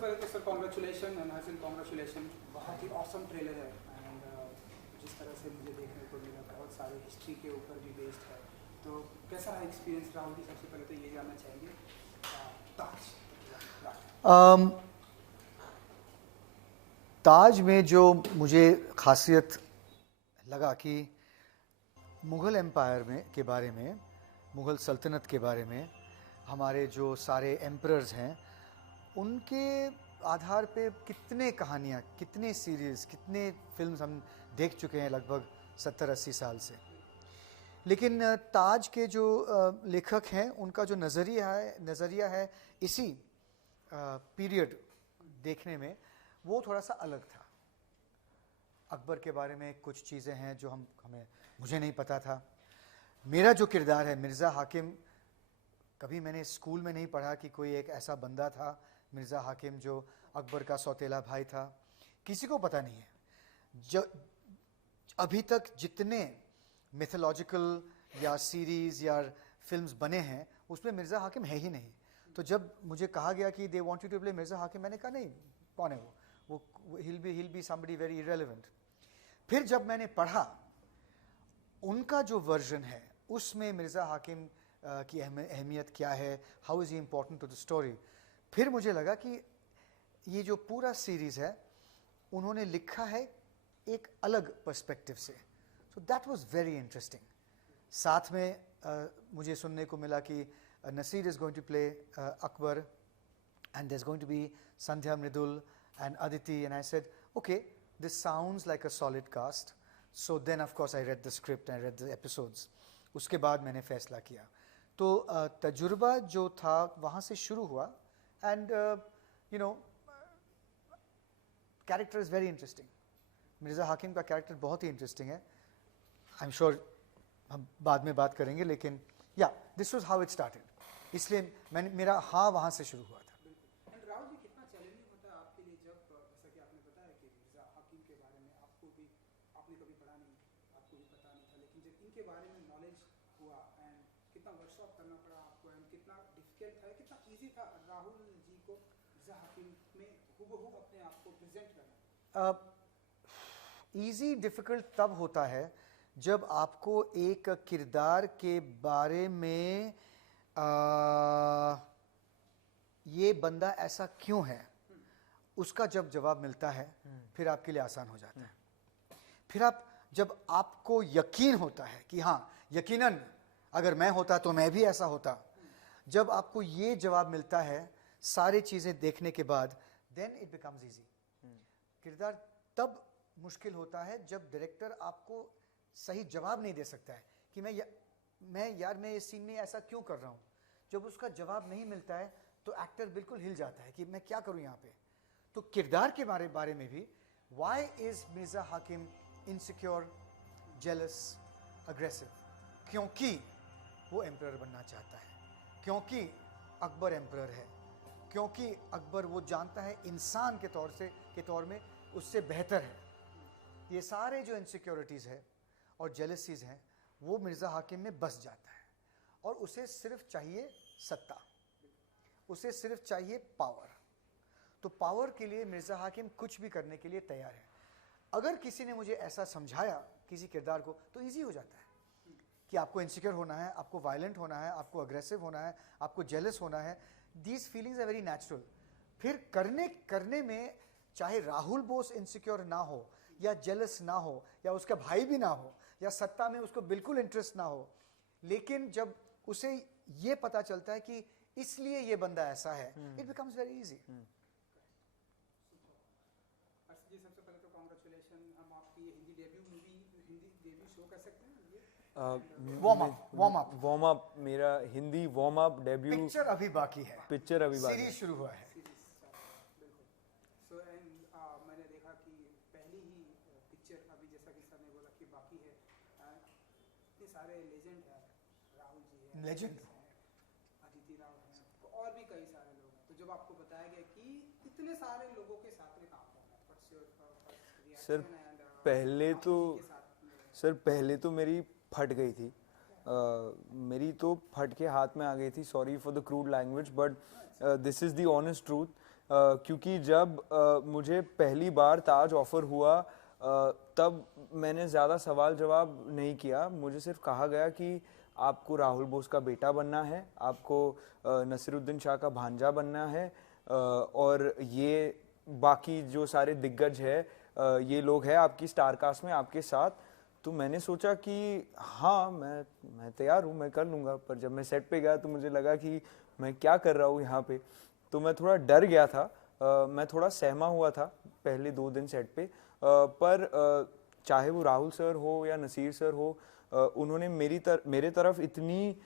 पहले तो sir congratulation and Hasan congratulation, बहुत ही ऑसम ट्रेलर है एंड जिस तरह से मुझे देखने को मिला बहुत सारे हिस्ट्री के ऊपर भी बेस्ड है, तो कैसा रहा एक्सपीरियंस राहुल जी? सबसे पहले तो ये जानना चाहेंगे। ताज में जो मुझे खासियत लगा कि मुग़ल एम्पायर में के बारे में, मुग़ल सल्तनत के बारे में, हमारे जो सारे एम्परर्स हैं उनके आधार पे कितने कहानियाँ, कितने सीरीज़, कितने फिल्म्स हम देख चुके हैं लगभग 70-80 साल से। लेकिन ताज के जो लेखक हैं उनका जो नज़रिया है इसी पीरियड देखने में, वो थोड़ा सा अलग था। अकबर के बारे में कुछ चीज़ें हैं जो मुझे नहीं पता था। मेरा जो किरदार है मिर्ज़ा हाकिम, कभी मैंने स्कूल में नहीं पढ़ा कि कोई एक ऐसा बंदा था मिर्ज़ा हाकिम जो अकबर का सौतेला भाई था, किसी को पता नहीं है। जो अभी तक जितने मिथोलॉजिकल या सीरीज़ या फिल्म्स बने हैं उसमें मिर्ज़ा हाकिम है ही नहीं। तो जब मुझे कहा गया कि they want you to play Mirza Hakim, मैंने कहा नहीं, कौन है वो he'll be somebody very irrelevant। फिर जब मैंने पढ़ा उनका जो वर्जन है उसमें मिर्ज़ा हाकिम की अहमियत क्या है, how is he important to the story, फिर मुझे लगा कि ये जो पूरा सीरीज़ है उन्होंने लिखा है एक अलग पर्सपेक्टिव से। So that was very interesting. साथ में मुझे सुनने को मिला कि Naseer is going to play Akbar and there is going to be Sandhya Mridul and Aditi, and I said, okay, this sounds like a solid cast. So then of course I read the script and I read the episodes. उसके बाद मैंने फैसला किया। तो तजुर्बा जो था वहाँ से शुरू हुआ and you know character is very interesting। Mirza हाकिम का कैरेक्टर बहुत ही इंटरेस्टिंग है। I'm sure हम बाद में बात करेंगे, लेकिन yeah, this was how it started। इसलिए मेरा हाँ वहाँ से शुरू हुआ था। इनके बारे में नॉलेज हुआ एंड कितना वर्कशॉप करना पड़ा आपको एंड कितना डिफिकल्ट था, कितना इजी था राहुल जी को मिर्ज़ा हाकिम में हूबहू अपने आप को प्रेजेंट करना? इजी डिफिकल्ट तब होता है जब आपको एक किरदार के बारे में ये बंदा ऐसा क्यों है उसका जब जवाब मिलता है फिर आपके लिए आसान हो जाता है। फिर जब आपको यकीन होता है कि हाँ यकीनन अगर मैं होता तो मैं भी ऐसा होता, जब आपको ये जवाब मिलता है सारी चीज़ें देखने के बाद, देन इट बिकम्स इजी। किरदार तब मुश्किल होता है जब डायरेक्टर आपको सही जवाब नहीं दे सकता है कि मैं इस सीन में ऐसा क्यों कर रहा हूँ। जब उसका जवाब नहीं मिलता है तो एक्टर बिल्कुल हिल जाता है कि मैं क्या करूँ यहाँ पे। तो किरदार के बारे में भी, वाई इज़ मिर्ज़ा हाकिम इनसिक्योर, जेलस, अग्रेसिव? क्योंकि वो एम्परर बनना चाहता है, क्योंकि अकबर एम्परर है, क्योंकि अकबर वो जानता है इंसान के तौर में उससे बेहतर है। ये सारे जो इनसिक्योरिटीज़ है और जेलसीज हैं वो मिर्ज़ा हाकिम में बस जाता है और उसे सिर्फ चाहिए सत्ता, उसे सिर्फ चाहिए पावर। तो पावर के लिए मिर्ज़ा हाकिम कुछ भी करने के लिए तैयार है। अगर किसी ने मुझे ऐसा समझाया किसी किरदार को तो इजी हो जाता है कि आपको इनसिक्योर होना है, आपको वायलेंट होना है, आपको अग्रेसिव होना है, आपको जेलस होना है। These feelings are very natural. फिर करने में चाहे राहुल बोस इनसिक्योर ना हो या जेलस ना हो या उसका भाई भी ना हो या सत्ता में उसको बिल्कुल इंटरेस्ट ना हो, लेकिन जब उसे ये पता चलता है कि इसलिए ये बंदा ऐसा है, इट बिकम्स वेरी इजी। जी सबसे पहले तो कांग्रेचुलेशन। हम आपकी हिंदी डेब्यू शो कर सकते हैं? वार्म अप मेरा Hindi warm up debut. Picture अभी बाकी है, सीरीज शुरू हुआ है। बिल्कुल। सो एंड मैंने देखा कि पहली ही पिक्चर अभी जैसा कि सर ने बोला कि बाकी है। इतने सारे लेजेंड हैं, राहुल जी हैं, लेजेंड अदिति राव हैं, तो और भी कई सारे लोग हैं। तो जब आपको बताया गया कि इतने सारे लोगों के साथ में काम करना है, सर पहले तो मेरी फट गई थी, मेरी तो फट के हाथ में आ गई थी। Sorry for the crude language but this is the honest truth. क्योंकि जब मुझे पहली बार ताज ऑफर हुआ तब मैंने ज़्यादा सवाल जवाब नहीं किया। मुझे सिर्फ कहा गया कि आपको राहुल बोस का बेटा बनना है, आपको नसीरुद्दीन शाह का भांजा बनना है, और ये बाकी जो सारे दिग्गज है ये लोग हैं आपकी स्टार कास्ट में आपके साथ। तो मैंने सोचा कि हाँ मैं तैयार हूँ, मैं कर लूँगा। पर जब मैं सेट पे गया तो मुझे लगा कि मैं क्या कर रहा हूँ यहाँ पे, तो मैं थोड़ा डर गया था। मैं थोड़ा सहमा हुआ था पहले 2 दिन सेट पे, पर चाहे वो राहुल सर हो या नसीर सर हो, उन्होंने मेरे तरफ इतनी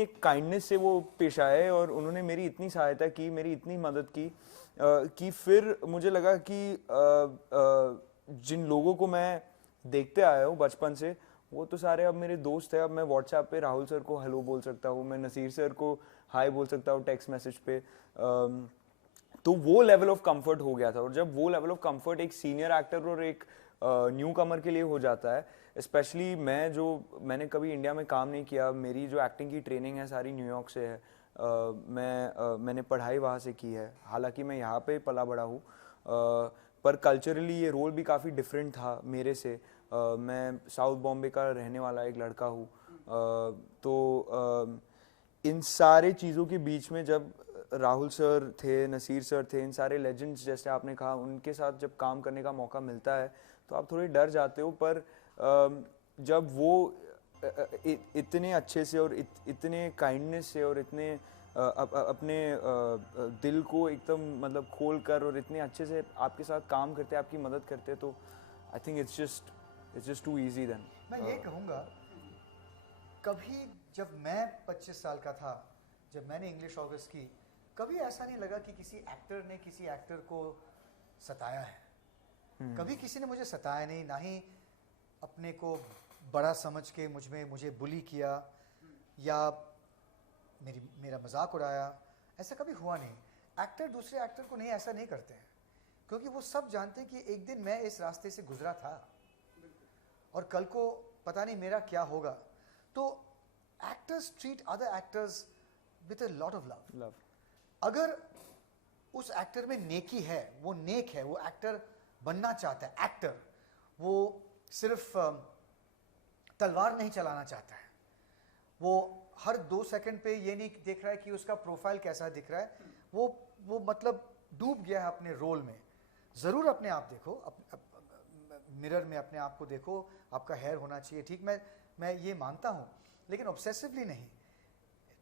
एक काइंडनेस से वो पेश आए और उन्होंने मेरी इतनी सहायता की, मेरी इतनी मदद की कि फिर मुझे लगा कि जिन लोगों को मैं देखते आया हूँ बचपन से, वो तो सारे अब मेरे दोस्त हैं। अब मैं व्हाट्सएप पे राहुल सर को हेलो बोल सकता हूँ, मैं नसीर सर को हाय बोल सकता हूँ टेक्स्ट मैसेज पे। तो वो लेवल ऑफ कंफर्ट हो गया था। और जब वो लेवल ऑफ कंफर्ट एक सीनियर एक्टर और एक न्यू कमर के लिए हो जाता है, स्पेशली मैंने कभी इंडिया में काम नहीं किया, मेरी जो एक्टिंग की ट्रेनिंग है सारी न्यूयॉर्क से है, मैंने पढ़ाई वहाँ से की है, हालांकि मैं यहाँ पे पला बड़ा हूँ, पर कल्चरली ये रोल भी काफ़ी डिफरेंट था मेरे से। मैं साउथ बॉम्बे का रहने वाला एक लड़का हूँ। तो इन सारे चीज़ों के बीच में जब राहुल सर थे, नसीर सर थे, इन सारे लेजेंड्स जैसे आपने कहा, उनके साथ जब काम करने का मौका मिलता है तो आप थोड़े डर जाते हो। पर जब वो इतने अच्छे से और इतने काइंडनेस से और इतने अपने दिल को एकदम मतलब खोल कर और इतने अच्छे से आपके साथ काम करते, आपकी मदद करते, तो I think it's just too easy then. मैं ये कहूँगा, कभी जब मैं 25 साल का था, जब मैंने इंग्लिश ऑगस्ट की, कभी ऐसा नहीं लगा कि किसी एक्टर ने किसी एक्टर को सताया है। कभी किसी ने मुझे सताया नहीं, ना ही अपने को बड़ा समझ के मुझे बुली किया या मेरा मजाक उड़ाया, ऐसा कभी हुआ नहीं। एक्टर दूसरे एक्टर को नहीं, ऐसा नहीं करते हैं, क्योंकि वो सब जानते हैं कि एक दिन मैं इस रास्ते से गुजरा था और कल को पता नहीं मेरा क्या होगा। तो actors treat other actors with a lot of love. अगर उस एक्टर में नेकी है, वो नेक है, वो एक्टर बनना चाहता है, एक्टर वो सिर्फ तलवार नहीं चलाना चाहता है, वो हर 2 सेकंड पे ये नहीं देख रहा है कि उसका प्रोफाइल कैसा दिख रहा है, वो मतलब डूब गया है अपने रोल में। ज़रूर अपने आप देखो, मिरर में अपने आप को देखो, आपका हेयर होना चाहिए, ठीक, मैं ये मानता हूँ, लेकिन ऑब्सेसिवली नहीं।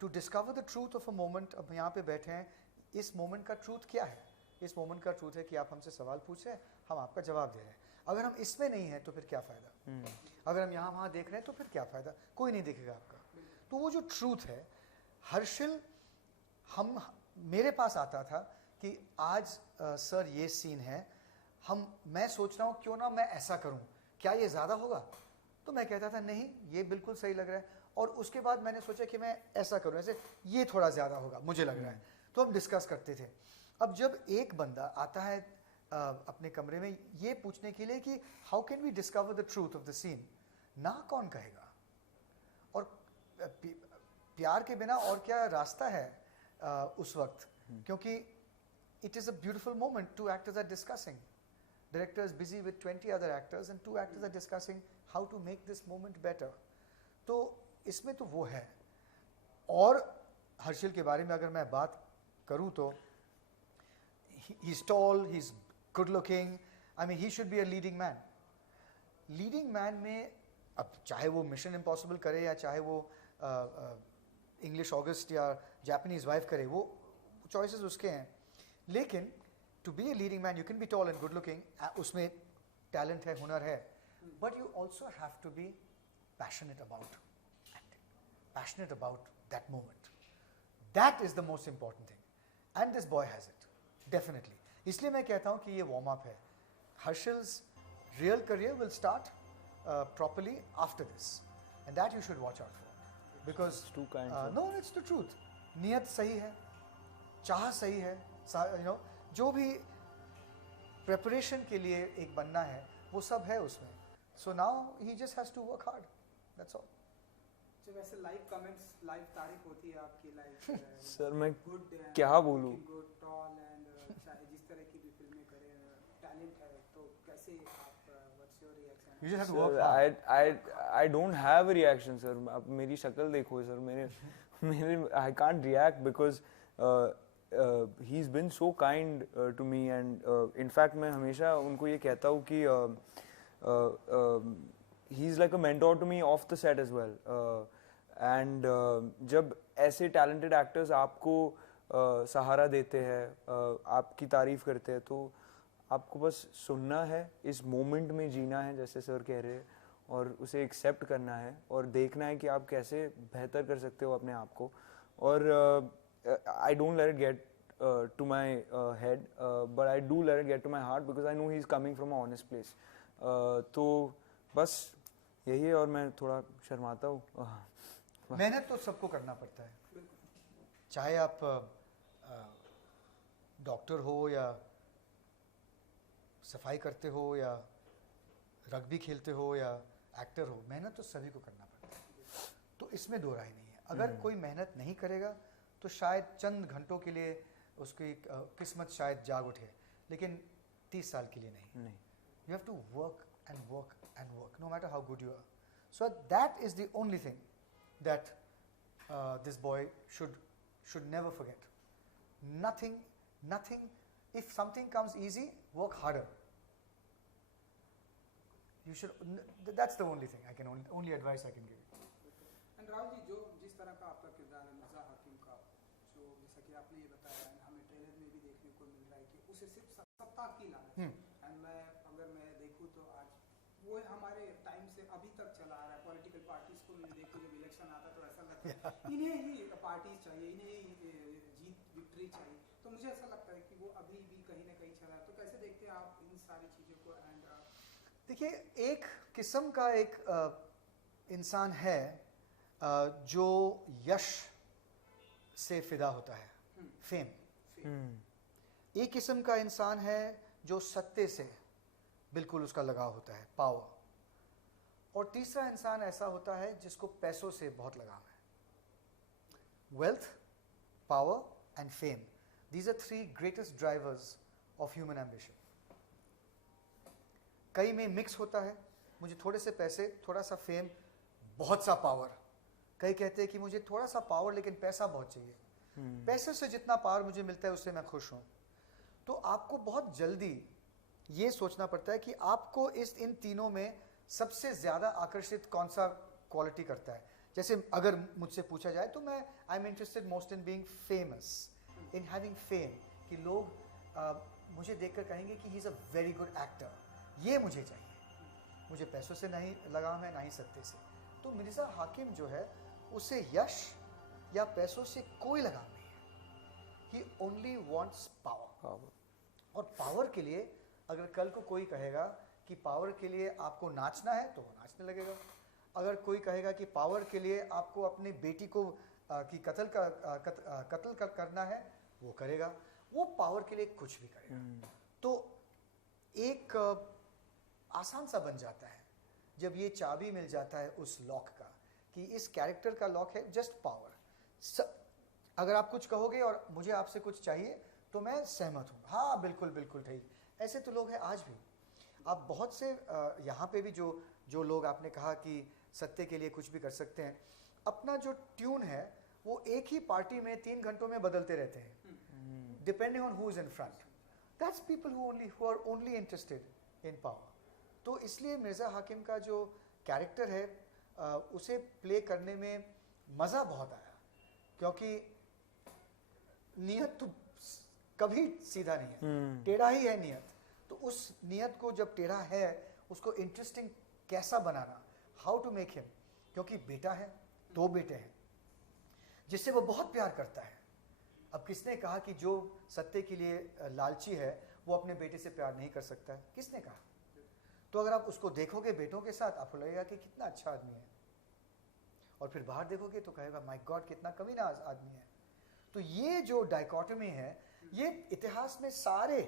To discover the truth of a moment, अब यहाँ पे बैठे हैं, इस मोमेंट का ट्रूथ क्या है? इस मोमेंट का ट्रूथ है कि आप हमसे सवाल पूछ रहे हैं, हम आपका जवाब दे रहे हैं। अगर हम इसमें नहीं हैं तो फिर क्या फ़ायदा? अगर हम यहाँ वहाँ देख रहे हैं तो फिर क्या फ़ायदा? कोई नहीं देखेगा आपका। तो वो जो ट्रूथ है, हर्षिल मेरे पास आता था कि आज सर ये सीन है, मैं सोच रहा हूँ क्यों ना मैं ऐसा करूँ, क्या ये ज़्यादा होगा? तो मैं कहता था नहीं, ये बिल्कुल सही लग रहा है। और उसके बाद मैंने सोचा कि मैं ऐसा करूँ, ऐसे ये थोड़ा ज़्यादा होगा, मुझे लग रहा है। तो हम डिस्कस करते थे। अब जब एक बंदा आता है अपने कमरे में ये पूछने के लिए कि how can we discover the truth of the scene, ना कौन कहेगा? और प्यार के बिना और क्या रास्ता है उस वक्त? क्योंकि it is a beautiful moment, 2 actors are discussing, director is busy with 20 other actors and 2 actors are discussing how to make this moment better. तो इसमें तो वो है। और हर्षिल के बारे में अगर मैं बात करूं तो he's tall, he's good looking, I mean he should be a leading man. Leading man में अब चाहे वो मिशन इम्पॉसिबल करे या चाहे वो इंग्लिश ऑगस्ट या जापानीज वाइफ करे, वो चॉइसेस उसके हैं। लेकिन to be a leading man you can be tall and good looking, उसमें टैलेंट है, हुनर है, but you also have to be passionate about acting, passionate about that moment. That is the most important thing and this boy has it definitely. इसलिए मैं कहता हूँ कि ये वार्म अप है। हर्षिल्स real career will start properly after this, and that you should watch out for, because it's too kind, no, it's the truth. नियत सही है, चाह सही है, you know, जो भी preparation के लिए एक बनना है वो सब है उसमें. So now he just has to work hard, that's all. जब ऐसे लाइव कमेंट्स, लाइव तारीफ होती है आपकी, लाइक सर मैं गुड, क्या बोलूं? गुड, टॉल एंड चाहे जिस तरह की भी फिल्में करें, टैलेंट है, तो कैसे आप, what's your reaction? You just have to work Sir, hard. I don't have a reaction, sir. आप मेरी शक्ल देखो सर, मेरे I can't react because he's been so kind to me, and in fact मैं हमेशा उनको ये कहता हूँ कि he's like a mentor to me off the set as well. And जब ऐसे talented actors आपको सहारा देते हैं, आपकी तारीफ करते हैं, तो आपको बस सुनना है, इस मोमेंट में जीना है जैसे सर कह रहे हैं, और उसे एक्सेप्ट करना है और देखना है कि आप कैसे बेहतर कर सकते हो अपने आप को. और I don't let it get to my head, but I do let it get to my heart because I know he is coming from a honest place. तो बस यही है, और मैं थोड़ा शर्माता हूँ. मेहनत तो सबको करना पड़ता है, चाहे आप डॉक्टर हो या सफाई करते हो या रग्बी खेलते हो या एक्टर हो, मेहनत तो सभी को करना पड़ता है. तो इसमें दो राय नहीं है. अगर कोई मेहनत नहीं करेगा तो शायद चंद घंटों के लिए उसकी किस्मत शायद जाग उठे, लेकिन 30 साल के लिए नहीं. You have to work and work and work, no matter how good you are. So that is the only thing that this boy should never forget. Nothing. If something comes easy, work harder. You should. That's the only thing I can only advice I can give you. And Rahul ji, जो जिस तरह का आपका किरदार है मिर्ज़ा हाकिम का, जो जैसा कि आपने ये बताया, हमें ट्रेलर में भी देखने को मिल रहा है कि उसे सिर्फ सत्ता की लालच है. एंड अगर मैं देखूँ तो आज वो हमारे टाइम से अभी तक चला आ रहा है. पॉलिटिकल पार्टीज को मैं देखूँ, जब इलेक्शन आता तो ऐसा लगता है इन्हें ही पार्टीज चाहिए, इन्हें ही जीत विक्ट्री चाहिए. तो मुझे ऐसा लगता है कि वो अभी भी कहीं ना कहीं चला है. तो कैसे देखते हैं आप इन सारी चीज़ों को? एंड देखिए, एक किस्म का एक इंसान है जो यश से फिदा होता है, फेम. एक किस्म का इंसान है जो सत्ते से बिल्कुल उसका लगाव होता है, पावर. और तीसरा इंसान ऐसा होता है जिसको पैसों से बहुत लगाव है. Wealth, power and fame, these are 3 greatest drivers of human ambition. कई में मिक्स होता है, मुझे थोड़े से पैसे, थोड़ा सा फेम, बहुत सा पावर. कई कहते हैं कि मुझे थोड़ा सा पावर लेकिन पैसा बहुत चाहिए. पैसे से जितना पावर मुझे मिलता है उससे मैं खुश हूँ. तो आपको बहुत जल्दी ये सोचना पड़ता है कि आपको इन तीनों में सबसे ज़्यादा आकर्षित कौन सा क्वालिटी करता है. जैसे अगर मुझसे पूछा जाए तो मैं I am interested most in being famous, in having fame, कि लोग मुझे देखकर कहेंगे कि he is a very good actor. ये मुझे चाहिए. मुझे पैसों से नहीं लगाव है, ना ही सत्ते से. तो मिर्ज़ा हाकिम जो है उसे यश या पैसों से कोई लगाव नहीं है. ही ओनली वांट्स पावर. और पावर के लिए अगर कल को कोई कहेगा कि पावर के लिए आपको नाचना है तो वो नाचने लगेगा. अगर कोई कहेगा कि पावर के लिए आपको अपनी बेटी को की कत्ल करना है, वो करेगा. वो पावर के लिए कुछ भी करेगा. तो एक आसान सा बन जाता है जब ये चाबी मिल जाता है उस लॉक का, कि इस कैरेक्टर का लॉक है जस्ट पावर. अगर आप कुछ कहोगे और मुझे आपसे कुछ चाहिए तो मैं सहमत हूँ, हाँ बिल्कुल बिल्कुल ठीक. ऐसे तो लोग हैं आज भी. आप बहुत से यहाँ पे भी जो लोग आपने कहा कि सत्ते के लिए कुछ भी कर सकते हैं, अपना जो ट्यून है वो एक ही पार्टी में 3 घंटों में बदलते रहते हैं, depending on who is in front. That's people who are only interested in power. तो इसलिए मिर्ज़ा हाकिम का जो कैरेक्टर है उसे प्ले करने में मज़ा बहुत आया, क्योंकि नियत तो कभी सीधा नहीं है, टेढ़ा ही है नियत. तो उस नियत को जब टेढ़ा है उसको इंटरेस्टिंग कैसा बनाना, हाउ टू मेक हिम, क्योंकि बेटा है, 2 बेटे हैं जिससे वो बहुत प्यार करता है. अब किसने कहा कि जो सत्ते के लिए लालची है वो अपने बेटे से प्यार नहीं कर सकता है? किसने कहा? तो अगर आप उसको देखोगे बेटों के साथ, आपको लगेगा कि कितना अच्छा आदमी है, और फिर बाहर देखोगे तो कहेगा माय गॉड कितना कमीना आदमी है. तो ये जो डाइकोटमी है, ये इतिहास में सारे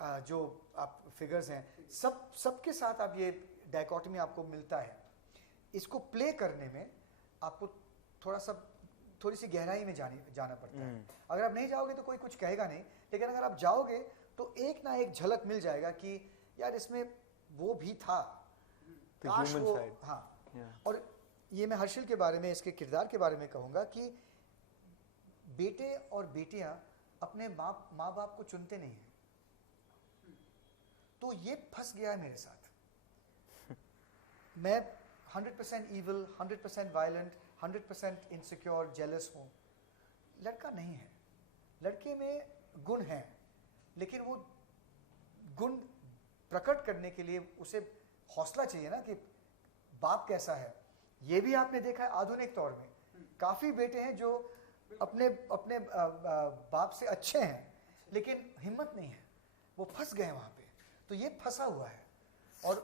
जो आप फिगर्स हैं सबके साथ आप ये डाइकोटमी आपको मिलता है. इसको प्ले करने में आपको थोड़ी सी गहराई में जाना पड़ता है। अगर आप नहीं जाओगे तो कोई कुछ कहेगा नहीं, लेकिन अगर आप जाओगे तो एक ना एक झलक मिल जाएगा कि यार इसमें वो भी था, काश वो, हाँ। और ये मैं हर्षिल के बारे में, इसके किरदार के बारे में कहूँगा कि बेटे और बेटियां अपने माँ बाप को चुनते नहीं हैं, तो ये फंस गया है मेरे साथ। मैं 100% evil, 100% violent, 100% insecure, jealous हूँ। लड़का नहीं है, लड़के में गुण हैं, लेकिन वो गुण प्रकट करने के लिए उसे हौसला चाहिए ना कि बाप कैसा है। ये भी आपने देखा है आधुनिक तौर में, काफ़ी बेटे हैं जो अपने बाप से अच्छे हैं, लेकिन हिम्मत नहीं है, वो फंस गए वहाँ पे। तो ये फंसा हुआ है, और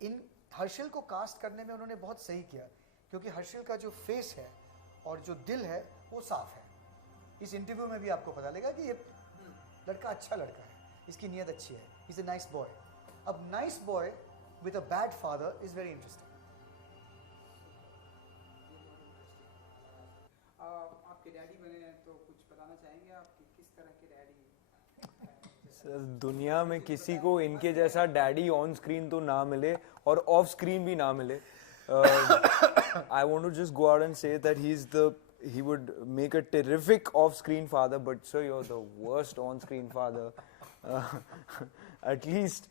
इन हर्षिल को कास्ट करने में उन्होंने बहुत सही किया, क्योंकि हर्षिल का जो फेस है और जो दिल है वो साफ है। इस इंटरव्यू में भी आपको पता लगेगा कि ये लड़का अच्छा लड़का है, इसकी नीयत अच्छी है, इज ए नाइस बॉय। अब nice boy with a bad father is very interesting. आपके डैडी बने हैं तो कुछ बताना चाहेंगे आप कि किस तरह के डैडी? सर, दुनिया में किसी को इनके जैसा डैडी ऑन स्क्रीन तो ना मिले और ऑफ स्क्रीन भी ना मिले। I want to just go out and say that he would make a terrific off-screen father, but sir, you're the worst on-screen father. At least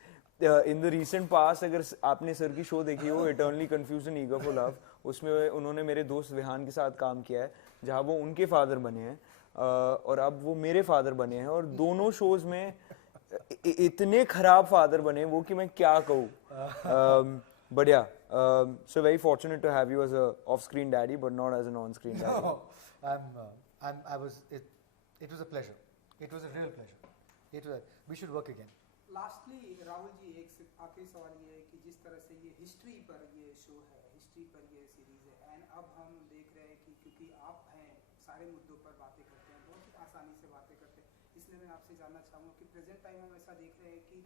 in the recent past, अगर आपने sir की show देखी हो, Eternally Confused and Eager for Love, उसमें उन्होंने मेरे दोस्त विहान के साथ काम किया है, जहाँ वो उनके फादर बने हैं, और अब वो मेरे फादर बने हैं, और दोनों शोज में इतने खराब फादर बने वो कि मैं क्या कहूँ। But yeah, so very fortunate to have you as a off-screen daddy, but not as an on-screen daddy. No, it was a pleasure. It was a real pleasure. We should work again. Lastly, Rahul ji, एक आखिरी सवाल ये है कि जिस तरह से ये हिस्ट्री पर ये शो है, हिस्ट्री पर ये सीरीज है, एंड अब हम देख रहे हैं कि क्योंकि आप हैं सारे मुद्दों पर बातें करते हैं, बहुत ही आसानी से बातें करते हैं, इसलिए मैं आपसे जानना चाहूँगा कि प्रेजेंट टाइम हम ऐसा देख रहे हैं कि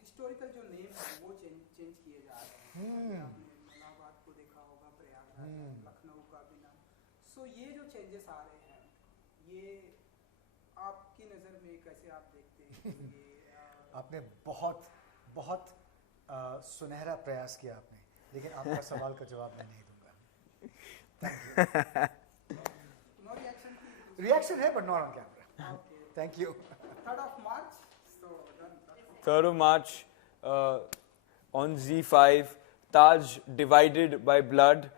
हिस्टोरिकल जो नेम है वो चेंज किए जा रहे हैं। आपने इलाहाबाद को देखा होगा, प्रयागराज, लखनऊ का भी नाम। सो ये जो चेंजेस आ रहे हैं, ये आपकी नज़र में कैसे आप देखते हैं? ये आपने बहुत सुनहरा प्रयास किया आपने, लेकिन आपका सवाल का जवाब मैं नहीं दूंगा। No reaction? रिएक्शन है, but not on camera. Thank you. 3rd of March. So done. 3rd of March on Z5, Taj Divided by Blood,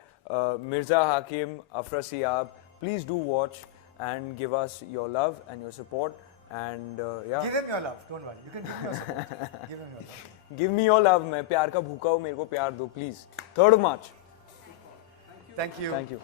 Mirza Hakim, Afra Siab. Please do watch and give us your love and your support. And yeah. Give him your love. Don't worry. You can give him your support. Give him your love. Give me your love. मैं प्यार का भूखा हूँ, मेरे को प्यार दो, please. 3rd of March. Thank you. Thank you.